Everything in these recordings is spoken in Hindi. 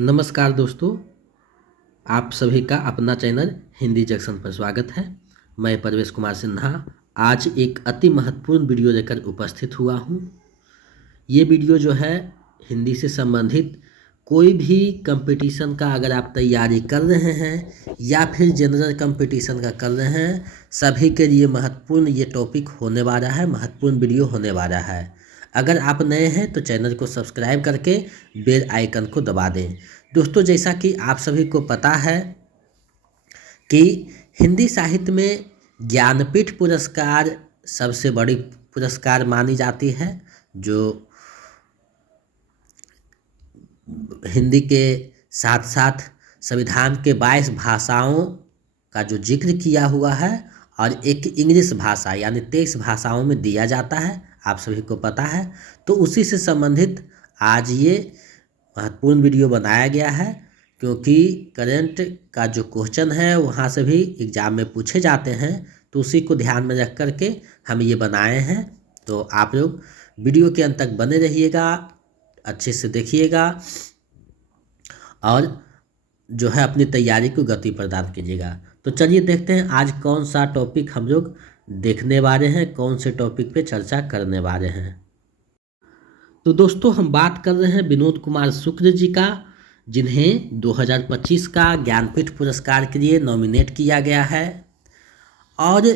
नमस्कार दोस्तों, आप सभी का अपना चैनल हिंदी जंक्शन पर स्वागत है। मैं परवेश कुमार सिन्हा आज एक अति महत्वपूर्ण वीडियो लेकर उपस्थित हुआ हूँ। ये वीडियो जो है हिंदी से संबंधित कोई भी कंपटीशन का अगर आप तैयारी कर रहे हैं या फिर जनरल कंपटीशन का कर रहे हैं, सभी के लिए महत्वपूर्ण ये टॉपिक होने वाला है, महत्वपूर्ण वीडियो होने वाला है। अगर आप नए हैं तो चैनल को सब्सक्राइब करके बेल आइकन को दबा दें। दोस्तों, जैसा कि आप सभी को पता है कि हिंदी साहित्य में ज्ञानपीठ पुरस्कार सबसे बड़ी पुरस्कार मानी जाती है, जो हिंदी के साथ साथ संविधान के 22 भाषाओं का जो जिक्र किया हुआ है और एक इंग्लिश भाषा यानी 23 भाषाओं में दिया जाता है, आप सभी को पता है। तो उसी से संबंधित आज ये महत्वपूर्ण वीडियो बनाया गया है, क्योंकि करंट का जो क्वेश्चन है वहाँ से भी एग्ज़ाम में पूछे जाते हैं, तो उसी को ध्यान में रख करके हम ये बनाए हैं। तो आप लोग वीडियो के अंत तक बने रहिएगा, अच्छे से देखिएगा और जो है अपनी तैयारी को गति प्रदान कीजिएगा। तो चलिए देखते हैं आज कौन सा टॉपिक हम लोग देखने वाले हैं, कौन से टॉपिक पे चर्चा करने वाले हैं। तो दोस्तों, हम बात कर रहे हैं विनोद कुमार शुक्ल जी का, जिन्हें 2025 का ज्ञानपीठ पुरस्कार के लिए नॉमिनेट किया गया है। और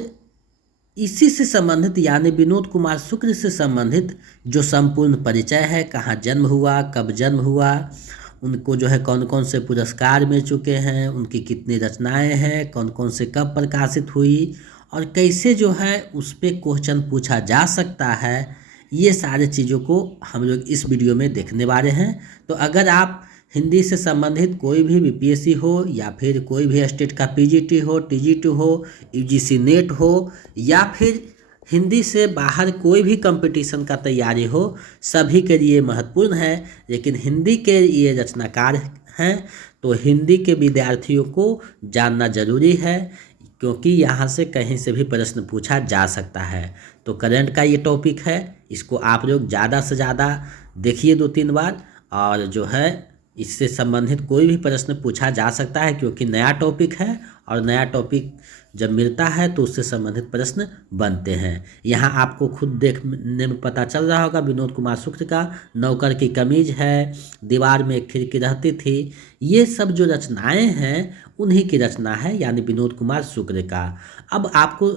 इसी से संबंधित यानी विनोद कुमार शुक्ल से संबंधित जो संपूर्ण परिचय है, कहाँ जन्म हुआ, कब जन्म हुआ, उनको जो है कौन कौन से पुरस्कार मिल चुके हैं, उनकी कितनी रचनाएं हैं, कौन कौन से कब प्रकाशित हुई और कैसे जो है उस पर क्वेश्चन पूछा जा सकता है, ये सारी चीज़ों को हम लोग इस वीडियो में देखने वाले हैं। तो अगर आप हिंदी से संबंधित कोई भी बीपीएससी हो या फिर कोई भी स्टेट का पीजीटी हो, टीजीटी हो, यूजीसी नेट हो या फिर हिंदी से बाहर कोई भी कंपटीशन का तैयारी हो, सभी के लिए महत्वपूर्ण है। लेकिन हिंदी के ये रचनाकार हैं तो हिंदी के विद्यार्थियों को जानना जरूरी है, क्योंकि यहाँ से कहीं से भी प्रश्न पूछा जा सकता है। तो करंट का ये टॉपिक है, इसको आप लोग ज़्यादा से ज़्यादा देखिए 2-3 बार, और जो है इससे संबंधित कोई भी प्रश्न पूछा जा सकता है, क्योंकि नया टॉपिक है और नया टॉपिक जब मिलता है तो उससे संबंधित प्रश्न बनते हैं। यहाँ आपको खुद देखने में पता चल रहा होगा, विनोद कुमार शुक्ल का नौकर की कमीज है, दीवार में एक खिड़की रहती थी, ये सब जो रचनाएं हैं उन्हीं की रचना है, यानी विनोद कुमार शुक्ल का। अब आपको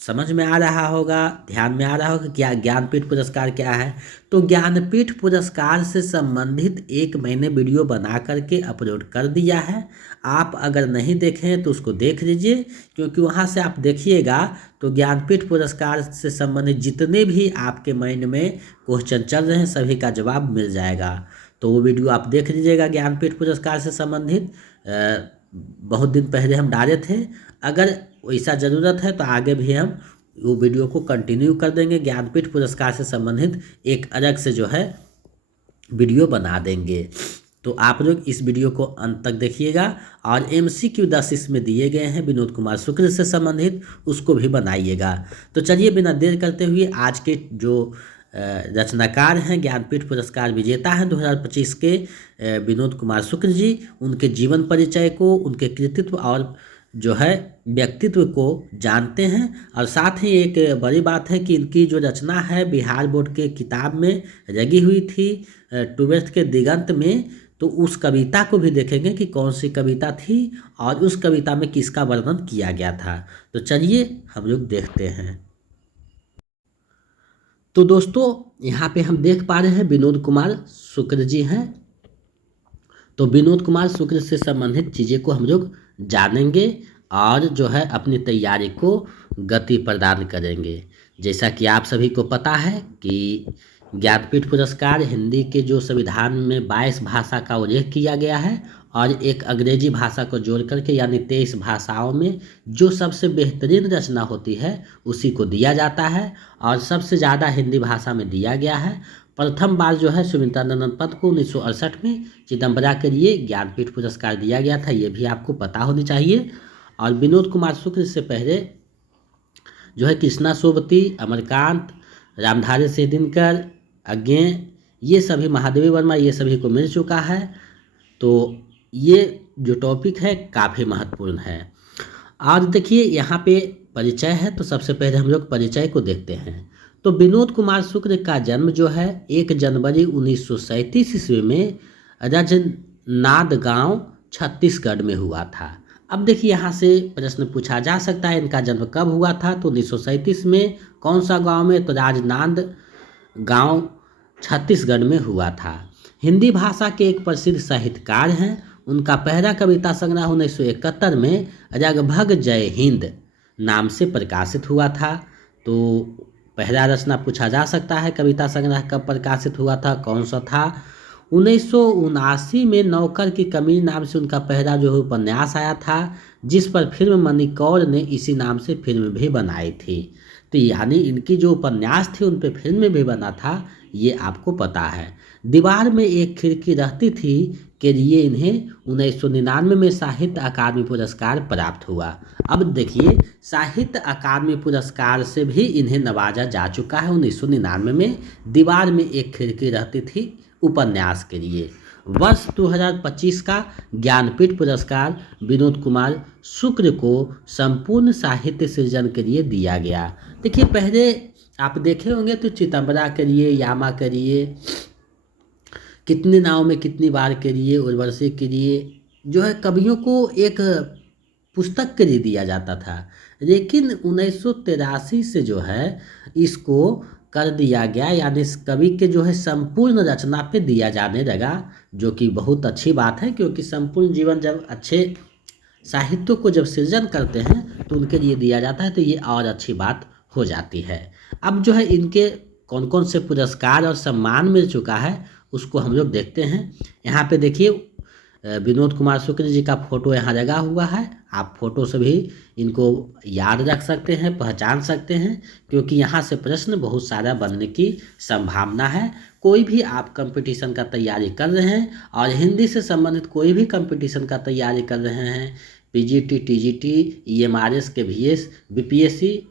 समझ में आ रहा होगा, ध्यान में आ रहा होगा क्या ज्ञानपीठ पुरस्कार क्या है। तो ज्ञानपीठ पुरस्कार से संबंधित एक मैंने वीडियो बना करके अपलोड कर दिया है। आप अगर नहीं देखें तो उसको देख लीजिए, क्योंकि वहाँ से आप देखिएगा तो ज्ञानपीठ पुरस्कार से संबंधित जितने भी आपके माइंड में क्वेश्चन चल रहे हैं सभी का जवाब मिल जाएगा। तो वो वीडियो आप देख लीजिएगा ज्ञानपीठ पुरस्कार से संबंधित। बहुत दिन पहले हम डाले थे। अगर वैसा ज़रूरत है तो आगे भी हम वो वीडियो को कंटिन्यू कर देंगे, ज्ञानपीठ पुरस्कार से संबंधित एक अलग से जो है वीडियो बना देंगे। तो आप लोग इस वीडियो को अंत तक देखिएगा, और MCQ 10 इसमें दिए गए हैं विनोद कुमार शुक्ल से संबंधित, उसको भी बनाइएगा। तो चलिए बिना देर करते हुए आज के जो रचनाकार हैं, ज्ञानपीठ पुरस्कार विजेता हैं 2025 के विनोद कुमार शुक्ल जी, उनके जीवन परिचय को, उनके कृतित्व और जो है व्यक्तित्व को जानते हैं। और साथ ही एक बड़ी बात है कि इनकी जो रचना है बिहार बोर्ड के किताब में लगी हुई थी 12th के दिगंत में, तो उस कविता को भी देखेंगे कि कौन सी कविता थी और उस कविता में किसका वर्णन किया गया था। तो चलिए हम लोग देखते हैं। तो दोस्तों, यहाँ पे हम देख पा रहे हैं विनोद कुमार शुक्ल जी हैं। तो विनोद कुमार शुक्ल से संबंधित चीज़ें को हम लोग जानेंगे और जो है अपनी तैयारी को गति प्रदान करेंगे। जैसा कि आप सभी को पता है कि ज्ञानपीठ पुरस्कार हिंदी के जो संविधान में 22 भाषा का उल्लेख किया गया है और एक अंग्रेजी भाषा को जोड़ करके यानी 23 भाषाओं में जो सबसे बेहतरीन रचना होती है उसी को दिया जाता है, और सबसे ज़्यादा हिंदी भाषा में दिया गया है। प्रथम बार जो है सुमित्रानंद पन्त को 1968 में चिदम्बरा के लिए ज्ञानपीठ पुरस्कार दिया गया था, ये भी आपको पता होनी चाहिए। और विनोद कुमार शुक्ल से पहले जो है कृष्णा सोबती, अमरकांत, रामधारी सिंह दिनकर, अज्ञे, ये सभी, महादेवी वर्मा, ये सभी को मिल चुका है। तो ये जो टॉपिक है काफ़ी महत्वपूर्ण है। और देखिए यहाँ पे परिचय है, तो सबसे पहले हम लोग परिचय को देखते हैं। तो विनोद कुमार शुक्ल का जन्म जो है 1 जनवरी 1937 ईस्वी में रजनाद गांव छत्तीसगढ़ में हुआ था। अब देखिए यहाँ से प्रश्न पूछा जा सकता है इनका जन्म कब हुआ था। तो 1937 में कौन सा गांव में, तो राजनांद गांव छत्तीसगढ़ में हुआ था। हिंदी भाषा के एक प्रसिद्ध साहित्यकार हैं। उनका पहला कविता संग्रह 1971 में रगभग जय हिंद नाम से प्रकाशित हुआ था। तो पहला रचना पूछा जा सकता है कविता संग्रह कब प्रकाशित हुआ था, कौन सा था। 1979 में नौकर की कमीज नाम से उनका पहला जो है उपन्यास आया था, जिस पर फिल्म मणिकौर ने इसी नाम से फिल्म भी बनाई थी। तो यानी इनकी जो उपन्यास थी उन पर फिल्म भी बना था, ये आपको पता है। दीवार में एक खिड़की रहती थी के लिए इन्हें 1999 में साहित्य अकादमी पुरस्कार प्राप्त हुआ। अब देखिए साहित्य अकादमी पुरस्कार से भी इन्हें नवाजा जा चुका है 1999 में। दीवार में एक खिड़की रहती थी उपन्यास के लिए। वर्ष 2025 का ज्ञानपीठ पुरस्कार विनोद कुमार शुक्ल को संपूर्ण साहित्य सृजन के लिए दिया गया। देखिए पहले आप देखे होंगे तो चितंबरा के लिए, यामा के लिए, कितने नाव में कितनी बार के लिए, उर्वशी के लिए जो है कवियों को एक पुस्तक के लिए दिया जाता था। लेकिन 1983 से जो है इसको कर दिया गया, यानी इस कवि के जो है संपूर्ण रचना पे दिया जाने लगा, जो कि बहुत अच्छी बात है। क्योंकि संपूर्ण जीवन जब अच्छे साहित्य को जब सृजन करते हैं तो उनके लिए दिया जाता है, तो ये और अच्छी बात हो जाती है। अब जो है इनके कौन कौन से पुरस्कार और सम्मान मिल चुका है उसको हम लोग देखते हैं। यहाँ पे देखिए विनोद कुमार शुक्ल जी का फोटो यहाँ लगा हुआ है। आप फोटो से भी इनको याद रख सकते हैं, पहचान सकते हैं, क्योंकि यहाँ से प्रश्न बहुत सारा बनने की संभावना है। कोई भी आप कंपटीशन का तैयारी कर रहे हैं और हिंदी से संबंधित कोई भी कंपटीशन का तैयारी कर रहे हैं, पीजीटी, टीजीटी, ईएमआरएस के VS, बीपीएससी,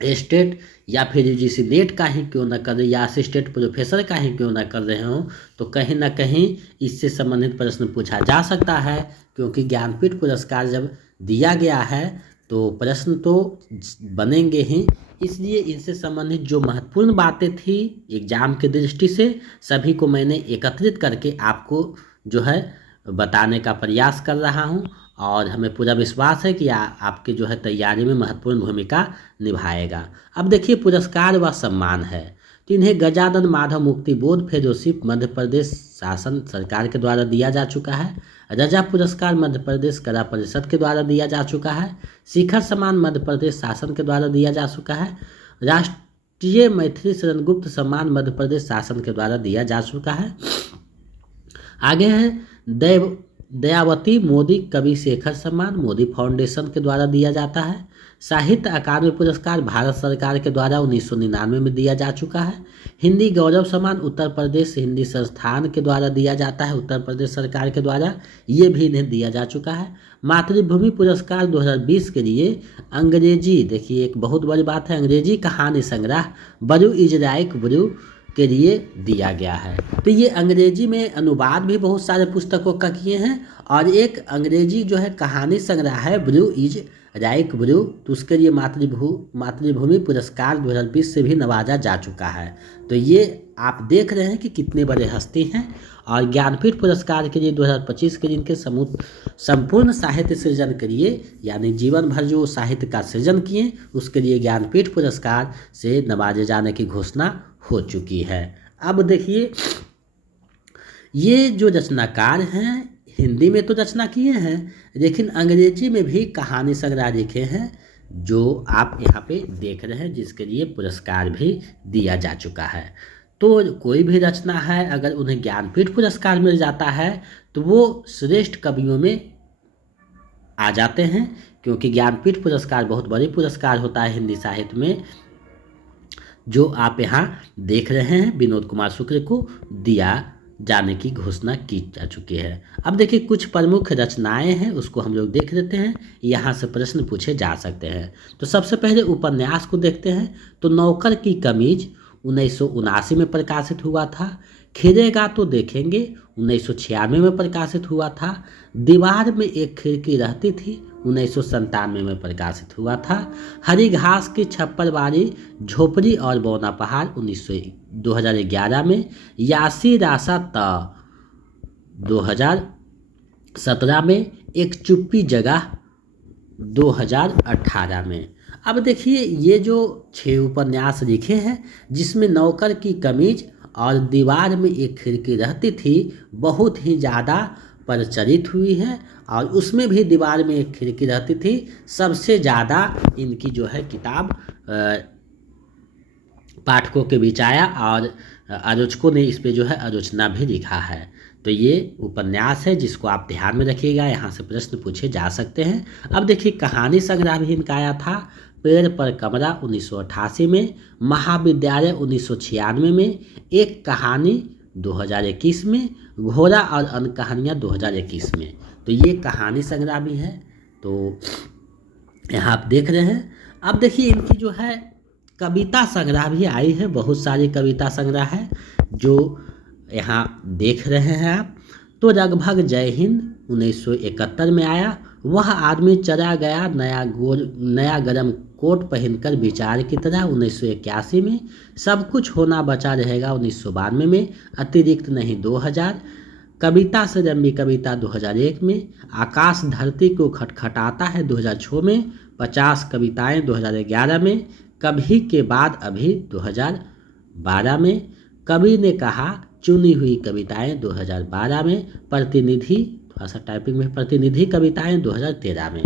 स्टेट या फिर यूजीसी नेट का ही क्यों ना कर रहे, या असिस्टेंट प्रोफेसर का ही क्यों ना कर रहे हो, तो कहीं ना कहीं इससे संबंधित प्रश्न पूछा जा सकता है। क्योंकि ज्ञानपीठ पुरस्कार जब दिया गया है तो प्रश्न तो बनेंगे ही, इसलिए इनसे संबंधित जो महत्वपूर्ण बातें थी एग्जाम के दृष्टि से सभी को मैंने एकत्रित करके आपको जो है बताने का प्रयास कर रहा हूँ। और हमें पूरा विश्वास है कि आपके जो है तैयारी में महत्वपूर्ण भूमिका निभाएगा। अब देखिए पुरस्कार व सम्मान है। तो इन्हें गजानन माधव मुक्ति बोध फेलोशिप मध्य प्रदेश शासन सरकार के द्वारा दिया जा चुका है। रजा पुरस्कार मध्य प्रदेश कला परिषद के द्वारा दिया जा चुका है। शिखर सम्मान मध्य प्रदेश शासन के द्वारा दिया जा चुका है। राष्ट्रीय मैथिली शरण गुप्त सम्मान मध्य प्रदेश शासन के द्वारा दिया जा चुका है। आगे है दयावती मोदी कवि शेखर सम्मान मोदी फाउंडेशन के द्वारा दिया जाता है। साहित्य अकादमी पुरस्कार भारत सरकार के द्वारा 1999 में दिया जा चुका है। हिंदी गौरव सम्मान उत्तर प्रदेश हिंदी संस्थान के द्वारा दिया जाता है, उत्तर प्रदेश सरकार के द्वारा, ये भी इन्हें दिया जा चुका है। मातृभूमि पुरस्कार 2020 के लिए अंग्रेजी, देखिए एक बहुत बड़ी बात है, अंग्रेजी कहानी संग्रह बरू इज लाइक ब्रू के लिए दिया गया है। तो ये अंग्रेजी में अनुवाद भी बहुत सारे पुस्तकों का किए हैं, और एक अंग्रेजी जो है कहानी संग्रह है ब्रू इज लाइक ब्रू, तो उसके लिए मातृभूमि पुरस्कार 2020 से भी नवाजा जा चुका है। तो ये आप देख रहे हैं कि कितने बड़े हस्ती हैं। और ज्ञानपीठ पुरस्कार के लिए 2025 के जिनके संपूर्ण साहित्य सृजन के लिए, यानी जीवन भर जो साहित्य का सृजन किए, उसके लिए ज्ञानपीठ पुरस्कार से नवाजे जाने की घोषणा हो चुकी है। अब देखिए ये जो रचनाकार हैं हिंदी में तो रचना किए हैं, लेकिन अंग्रेजी में भी कहानी संग्रह लिखे हैं, जो आप यहाँ पे देख रहे हैं, जिसके लिए पुरस्कार भी दिया जा चुका है। तो कोई भी रचना है अगर उन्हें ज्ञानपीठ पुरस्कार मिल जाता है तो वो श्रेष्ठ कवियों में आ जाते हैं, क्योंकि ज्ञानपीठ पुरस्कार बहुत बड़ी पुरस्कार होता है हिंदी साहित्य में, जो आप यहाँ देख रहे हैं विनोद कुमार शुक्ल को दिया जाने की घोषणा की जा चुकी है। अब देखिए कुछ प्रमुख रचनाएं हैं, उसको हम लोग देख लेते हैं, यहाँ से प्रश्न पूछे जा सकते हैं। तो सबसे पहले उपन्यास को देखते हैं। तो नौकर की कमीज 1979 में प्रकाशित हुआ था। खिलेगा तो देखेंगे 1996 में प्रकाशित हुआ था। दीवार में एक खिड़की रहती थी 1997 में प्रकाशित हुआ था। हरी घास की छप्परवारी, झोपड़ी और बौना पहाड़ 2011 में। यासी रासा त 2017 में। एक चुप्पी जगह 2018 में। अब देखिए ये जो 6 उपन्यास लिखे हैं, जिसमें नौकर की कमीज और दीवार में एक खिड़की रहती थी बहुत ही ज़्यादा प्रचलित हुई है, और उसमें भी दीवार में एक खिड़की रहती थी सबसे ज़्यादा इनकी जो है किताब पाठकों के बीच आया, और आलोचकों ने इस पे जो है आलोचना भी लिखा है। तो ये उपन्यास है जिसको आप ध्यान में रखिएगा, यहाँ से प्रश्न पूछे जा सकते हैं। अब देखिए कहानी संग्रह भी इनका आया था। पेड़ पर कमरा 1988 में, महाविद्यालय 1996 में, एक कहानी 2021 में, घोड़ा और अन्य कहानियाँ 2021 में। तो ये कहानी संग्रह भी है, तो यहाँ आप देख रहे हैं। अब देखिए इनकी जो है कविता संग्रह भी आई है, बहुत सारी कविता संग्रह है जो यहाँ देख रहे हैं आप। तो लगभग जय हिंद 1971 में आया। वह आदमी चला गया नया गरम कोट पहनकर विचार की तरह 1981 में। सब कुछ होना बचा रहेगा 1992 में, अतिरिक्त नहीं 2000। कविता से लंबी कविता 2001 में। आकाश धरती को खटखटाता है 2006 में। 50 कविताएं 2011 में। कभी के बाद अभी 2012 में। कवि ने कहा चुनी हुई कविताएं 2012 में। प्रतिनिधि, थोड़ा सा टाइपिंग में, प्रतिनिधि कविताएं 2013 में।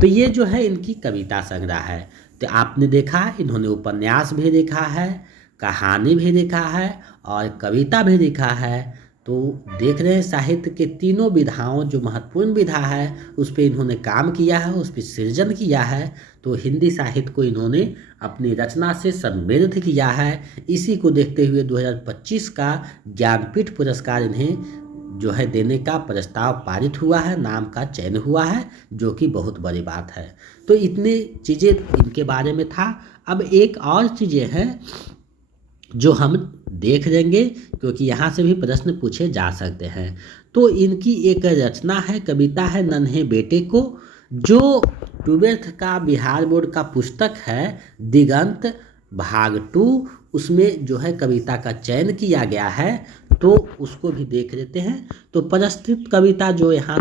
तो ये जो है इनकी कविता संग्रह है। तो आपने देखा इन्होंने उपन्यास भी लिखा है, कहानी भी लिखा है और कविता भी लिखा है। तो देख रहे हैं साहित्य के तीनों विधाओं, जो महत्वपूर्ण विधा है उस पर इन्होंने काम किया है, उस पर सृजन किया है। तो हिंदी साहित्य को इन्होंने अपनी रचना से समृद्ध किया है। इसी को देखते हुए 2025 का ज्ञानपीठ पुरस्कार इन्हें जो है देने का प्रस्ताव पारित हुआ है, नाम का चयन हुआ है, जो कि बहुत बड़ी बात है। तो इतनी चीज़ें इनके बारे में था। अब एक और चीज़ें हैं जो हम देख लेंगे, क्योंकि यहाँ से भी प्रश्न पूछे जा सकते हैं। तो इनकी एक रचना है, कविता है नन्हे बेटे को, जो 12th का बिहार बोर्ड का पुस्तक है दिगंत भाग 2, उसमें जो है कविता का चयन किया गया है। तो उसको भी देख लेते हैं। तो प्रस्तुत कविता जो यहाँ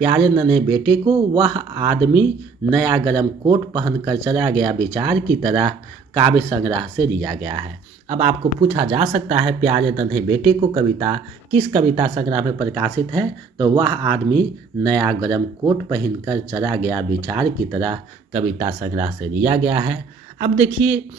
प्यारे नन्हे बेटे को, वह आदमी नया गरम कोट पहनकर चला गया विचार की तरह, काव्य संग्रह से लिया गया है। अब आपको पूछा जा सकता है प्यारे नन्हे बेटे को कविता किस कविता संग्रह में प्रकाशित है, तो वह आदमी नया गरम कोट पहनकर चला गया विचार की तरह कविता संग्रह से लिया गया है। अब देखिए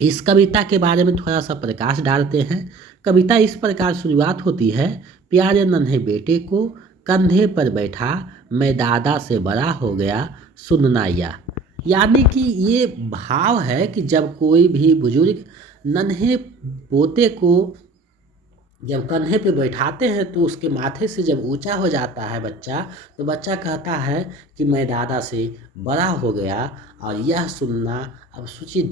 इस कविता के बारे में थोड़ा सा प्रकाश डालते हैं। कविता इस प्रकार शुरुआत होती है, प्यारे नन्हे बेटे को कंधे पर बैठा मैं दादा से बड़ा हो गया सुनना या। यानी कि ये भाव है कि जब कोई भी बुजुर्ग नन्हे पोते को जब कंधे पे बैठाते हैं तो उसके माथे से जब ऊंचा हो जाता है बच्चा, तो बच्चा कहता है कि मैं दादा से बड़ा हो गया। और यह सुनना, अब सोचिए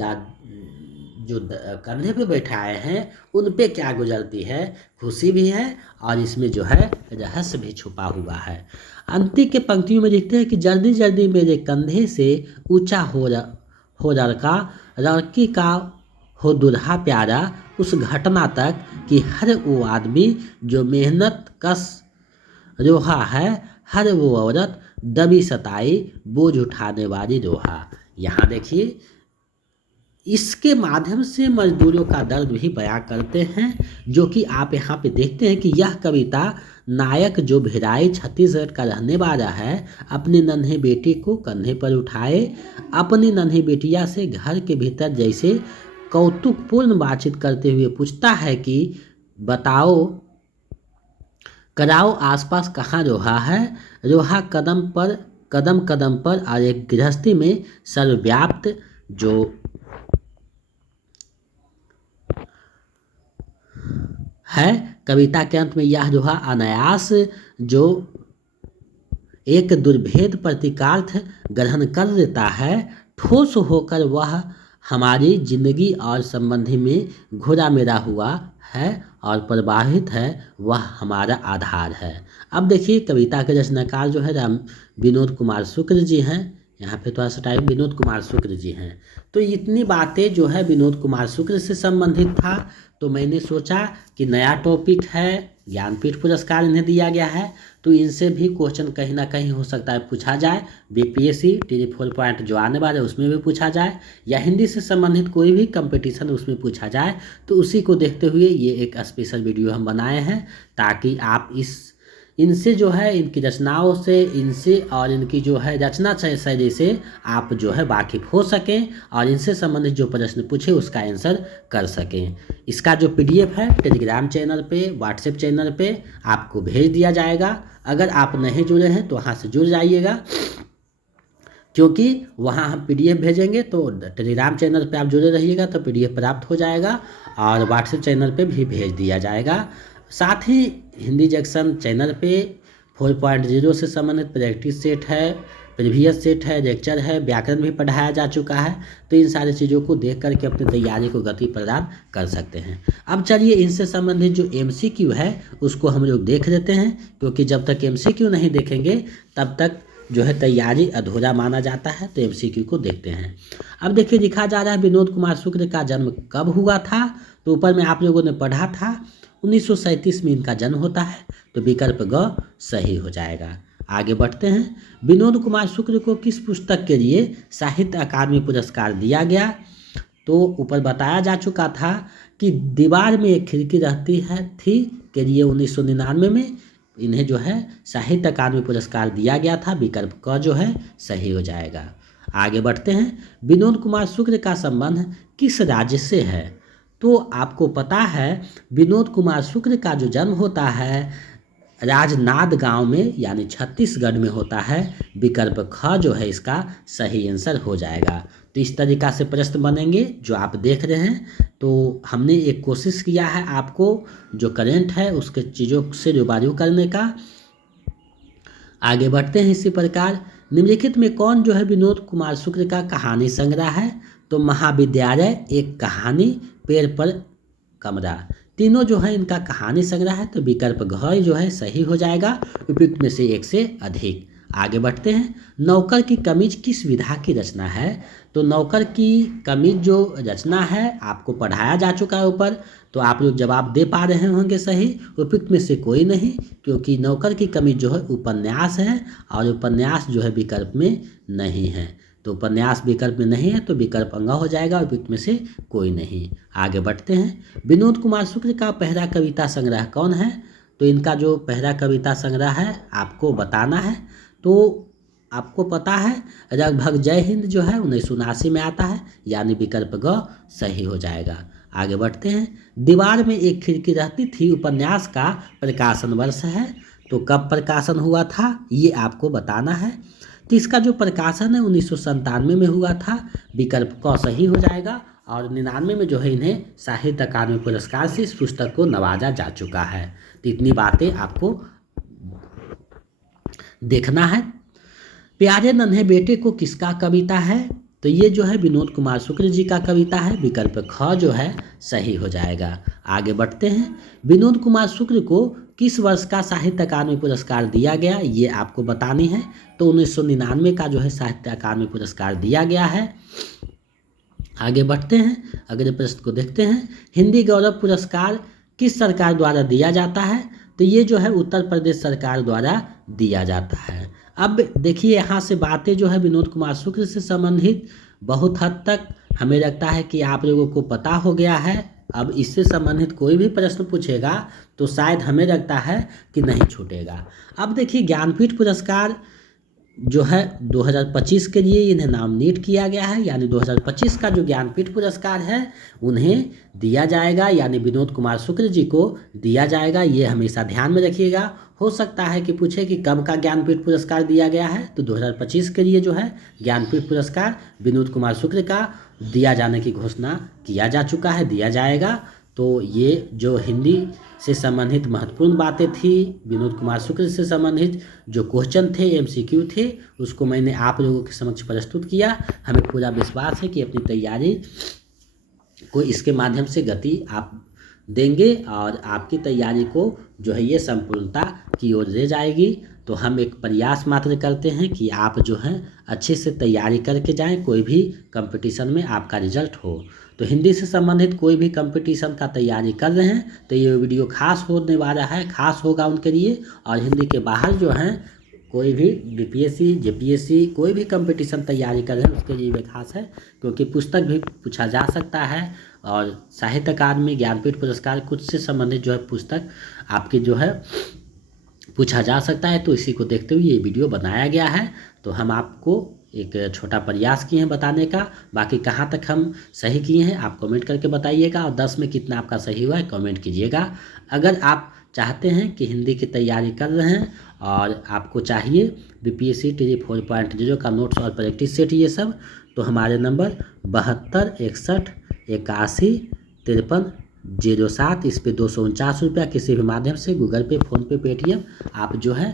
जो कंधे पे बैठाए हैं उन पे क्या गुजरती है, खुशी भी है और इसमें जो है रहस्य भी छुपा हुआ है। अंतिम के पंक्तियों में लिखते हैं कि जल्दी जल्दी मेरे कंधे से ऊंचा हो लड़की का हो दुल्हा प्यारा, उस घटना तक कि हर वो आदमी जो मेहनत कस रोहा है, हर वो औरत दबी सताई बोझ उठाने वाली रोहा। यहाँ देखिए इसके माध्यम से मजदूरों का दर्द भी बयां करते हैं, जो कि आप यहाँ पे देखते हैं कि यह कविता नायक जो भिलाई छत्तीसगढ़ का रहने वाला है, अपने नन्हे बेटी को कंधे पर उठाए अपनी नन्ही बेटिया से घर के भीतर जैसे कौतुकपूर्ण बातचीत करते हुए पूछता है कि बताओ कराओ आसपास कहाँ रोहा है। रोहा कदम कदम पर और एक गृहस्थी में सर्वव्याप्त जो है। कविता के अंत में यह रोहा अनायास जो एक दुर्भेद प्रतीकार्थ ग्रहण कर लेता है, ठोस होकर वह हमारी जिंदगी और संबंधी में घुरा मेरा हुआ है और प्रवाहित है वह हमारा आधार है। अब देखिए कविता के रचनाकार जो है राम विनोद कुमार शुक्ल जी हैं। यहाँ पे थोड़ा सा टाइम विनोद कुमार शुक्ल जी हैं। तो इतनी बातें जो है विनोद कुमार शुक्ल से संबंधित था। तो मैंने सोचा कि नया टॉपिक है, ज्ञानपीठ पुरस्कार इन्हें दिया गया है, तो इनसे भी क्वेश्चन कहीं ना कहीं हो सकता है पूछा जाए। बीपीएससी टी4 पॉइंट जो आने वाले उसमें भी पूछा जाए, या हिंदी से संबंधित कोई भी कंपटीशन उसमें पूछा जाए। तो उसी को देखते हुए ये एक स्पेशल वीडियो हम बनाए हैं, ताकि आप इनसे जो है, इनकी रचनाओं से, इनसे और इनकी जो है रचना शैली से आप जो है वाकिफ हो सकें और इनसे संबंधित जो प्रश्न पूछे उसका आंसर कर सकें। इसका जो पीडीएफ है टेलीग्राम चैनल पे, व्हाट्सएप चैनल पे आपको भेज दिया जाएगा। अगर आप नहीं जुड़े हैं तो वहाँ से जुड़ जाइएगा, क्योंकि वहाँ हम पीडीएफ भेजेंगे। तो टेलीग्राम चैनल पे आप जुड़े रहिएगा तो पीडीएफ प्राप्त हो जाएगा, और व्हाट्सएप चैनल पे भी भेज दिया जाएगा। साथ ही हिंदी जंक्शन चैनल पे 4.0 से संबंधित प्रैक्टिस सेट है, प्रीवियस सेट है, लेक्चर है, व्याकरण भी पढ़ाया जा चुका है। तो इन सारी चीज़ों को देख करके अपनी तैयारी को गति प्रदान कर सकते हैं। अब चलिए इनसे संबंधित जो एमसीक्यू है उसको हम लोग देख लेते हैं, क्योंकि जब तक एमसीक्यू नहीं देखेंगे तब तक जो है तैयारी अधूरा माना जाता है। तो एमसीक्यू को देखते हैं। अब देखिए लिखा जा रहा है विनोद कुमार शुक्ल का जन्म कब हुआ था। तो ऊपर में आप लोगों ने पढ़ा था 1937 में इनका जन्म होता है। तो विकल्प ग सही हो जाएगा। आगे बढ़ते हैं। विनोद कुमार शुक्ल को किस पुस्तक के लिए साहित्य अकादमी पुरस्कार दिया गया। तो ऊपर बताया जा चुका था कि दीवार में एक खिड़की रहती है थी के लिए 1999 में इन्हें जो है साहित्य अकादमी पुरस्कार दिया गया था। विकल्प क जो है सही हो जाएगा। आगे बढ़ते हैं। विनोद कुमार शुक्ल का संबंध किस राज्य से है। तो आपको पता है विनोद कुमार शुक्ल का जो जन्म होता है राजनांद गांव में, यानी छत्तीसगढ़ में होता है। विकल्प ख जो है इसका सही आंसर हो जाएगा। तो इस तरीका से प्रश्न बनेंगे जो आप देख रहे हैं। तो हमने एक कोशिश किया है आपको जो करेंट है उसके चीज़ों से रूबरू करने का। आगे बढ़ते हैं इसी प्रकार। निम्नलिखित में कौन जो है विनोद कुमार शुक्ल का कहानी संग्रह है। तो महाविद्यालय, एक कहानी, पेड़ पर कमरा, तीनों जो है इनका कहानी संग्रह है। तो विकल्प घ जो है सही हो जाएगा, उपयुक्त में से एक से अधिक। आगे बढ़ते हैं। नौकर की कमीज किस विधा की रचना है। तो नौकर की कमीज जो रचना है आपको पढ़ाया जा चुका है ऊपर। तो आप लोग जवाब दे पा रहे होंगे सही। उपयुक्त में से कोई नहीं, क्योंकि नौकर की कमीज जो है उपन्यास है, और उपन्यास जो है विकल्प में नहीं है। तो उपन्यास विकल्प में नहीं है तो विकल्प अंगा हो जाएगा, उपयुक्त में से कोई नहीं। आगे बढ़ते हैं। विनोद कुमार शुक्ल का पहला कविता संग्रह कौन है। तो इनका जो पहला कविता संग्रह है आपको बताना है। तो आपको पता है लगभग जय हिंद जो है 1979 में आता है, यानी विकल्प ग सही हो जाएगा। आगे बढ़ते हैं। दीवार में एक खिड़की रहती थी उपन्यास का प्रकाशन वर्ष है। तो कब प्रकाशन हुआ था ये आपको बताना है। तो इसका जो प्रकाशन है 1997 में हुआ था। विकल्प क सही हो जाएगा। और 99 में जो है इन्हें साहित्य अकादमी पुरस्कार से इस पुस्तक को नवाजा जा चुका है। तो इतनी बातें आपको देखना है। प्यारे नन्हे बेटे को किसका कविता है। तो ये जो है विनोद कुमार शुक्ल जी का कविता है। विकल्प ख जो है सही हो जाएगा। आगे बढ़ते हैं। विनोद कुमार शुक्ल को किस वर्ष का साहित्य अकादमी पुरस्कार दिया गया ये आपको बतानी है। तो 1999 का जो है साहित्य अकादमी पुरस्कार दिया गया है। आगे बढ़ते हैं। अगले प्रश्न को देखते हैं। हिंदी गौरव पुरस्कार किस सरकार द्वारा दिया जाता है। तो ये जो है उत्तर प्रदेश सरकार द्वारा दिया जाता है। अब देखिए यहाँ से बातें जो है विनोद कुमार शुक्ल से संबंधित बहुत हद तक हमें लगता है कि आप लोगों को पता हो गया है। अब इससे संबंधित कोई भी प्रश्न पूछेगा तो शायद हमें लगता है कि नहीं छूटेगा। अब देखिए ज्ञानपीठ पुरस्कार जो है 2025 के लिए इन्हें नॉमिनेट किया गया है, यानी 2025 का जो ज्ञानपीठ पुरस्कार है उन्हें दिया जाएगा, यानी विनोद कुमार शुक्ल जी को दिया जाएगा। ये हमेशा ध्यान में रखिएगा। हो सकता है कि पूछे कि कब का ज्ञानपीठ पुरस्कार दिया गया है। तो 2025 के लिए जो है ज्ञानपीठ पुरस्कार विनोद कुमार शुक्ल का दिया जाने की घोषणा किया जा चुका है, दिया जाएगा। तो ये जो हिंदी से संबंधित महत्वपूर्ण बातें थी, विनोद कुमार शुक्ल से संबंधित जो क्वेश्चन थे, एमसीक्यू थे, उसको मैंने आप लोगों के समक्ष प्रस्तुत किया। हमें पूरा विश्वास है कि अपनी तैयारी को इसके माध्यम से गति आप देंगे और आपकी तैयारी को जो है ये संपूर्णता की ओर ले जाएगी। तो हम एक प्रयास मात्र करते हैं कि आप जो हैं अच्छे से तैयारी करके जाएं, कोई भी कंपटीशन में आपका रिजल्ट हो। तो हिंदी से संबंधित कोई भी कंपटीशन का तैयारी कर रहे हैं तो ये वीडियो खास होने वाला है, खास होगा उनके लिए। और हिंदी के बाहर जो हैं कोई भी बीपीएससी जेपीएससी कोई भी कंपटीशन तैयारी कर रहे हैं उसके लिए भी खास है, क्योंकि पुस्तक भी पूछा जा सकता है और साहित्य अकादमी ज्ञानपीठ पुरस्कार कुछ से संबंधित जो है पुस्तक आपकी जो है पूछा जा सकता है। तो इसी को देखते हुए ये वीडियो बनाया गया है। तो हम आपको एक छोटा प्रयास किए हैं बताने का, बाकी कहाँ तक हम सही किए हैं आप कमेंट करके बताइएगा और 10 में कितना आपका सही हुआ है कमेंट कीजिएगा। अगर आप चाहते हैं कि हिंदी की तैयारी कर रहे हैं और आपको चाहिए बीपीएससी टी 4.0 का नोट्स और प्रैक्टिस सेट ये सब, तो हमारे नंबर 72 61 81 53 07 इस पे 249 रुपया किसी भी माध्यम से गूगल पे फ़ोनपे पेटीएम आप जो है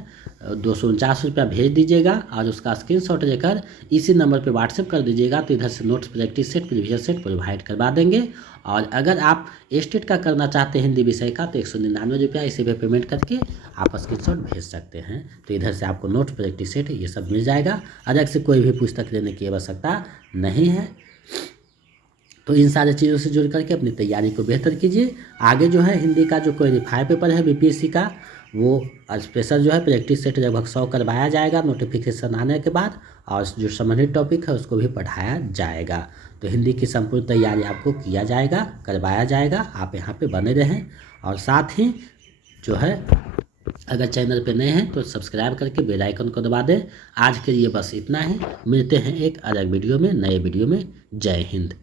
249 रुपया भेज दीजिएगा और उसका स्क्रीनशॉट लेकर इसी नंबर पे व्हाट्सएप कर दीजिएगा। तो इधर से notes practice set previous set provide करवा देंगे। और अगर आप स्टेट का करना चाहते हैं हिंदी विषय का तो 199 रुपया इसी पे पेमेंट करके आप स्क्रीनशॉट भेज सकते हैं। तो इधर से आपको नोट्स प्रैक्टिस सेट ये सब मिल जाएगा, अलग से कोई भी पुस्तक लेने की आवश्यकता नहीं है। तो इन सारी चीज़ों से जुड़ करके अपनी तैयारी को बेहतर कीजिए। आगे जो है हिंदी का जो क्वालिफाई पेपर है बीपीएससी का वो स्पेशल जो है प्रैक्टिस सेट लगभग 100 करवाया जाएगा नोटिफिकेशन आने के बाद, और जो संबंधित टॉपिक है उसको भी पढ़ाया जाएगा। तो हिंदी की संपूर्ण तैयारी आपको किया जाएगा, करवाया जाएगा। आप यहाँ पे बने रहें और साथ ही जो है अगर चैनल पे नए हैं तो सब्सक्राइब करके बेल आइकन को दबा दें। आज के लिए बस इतना ही, मिलते हैं एक अलग वीडियो में, नए वीडियो में। जय हिंद।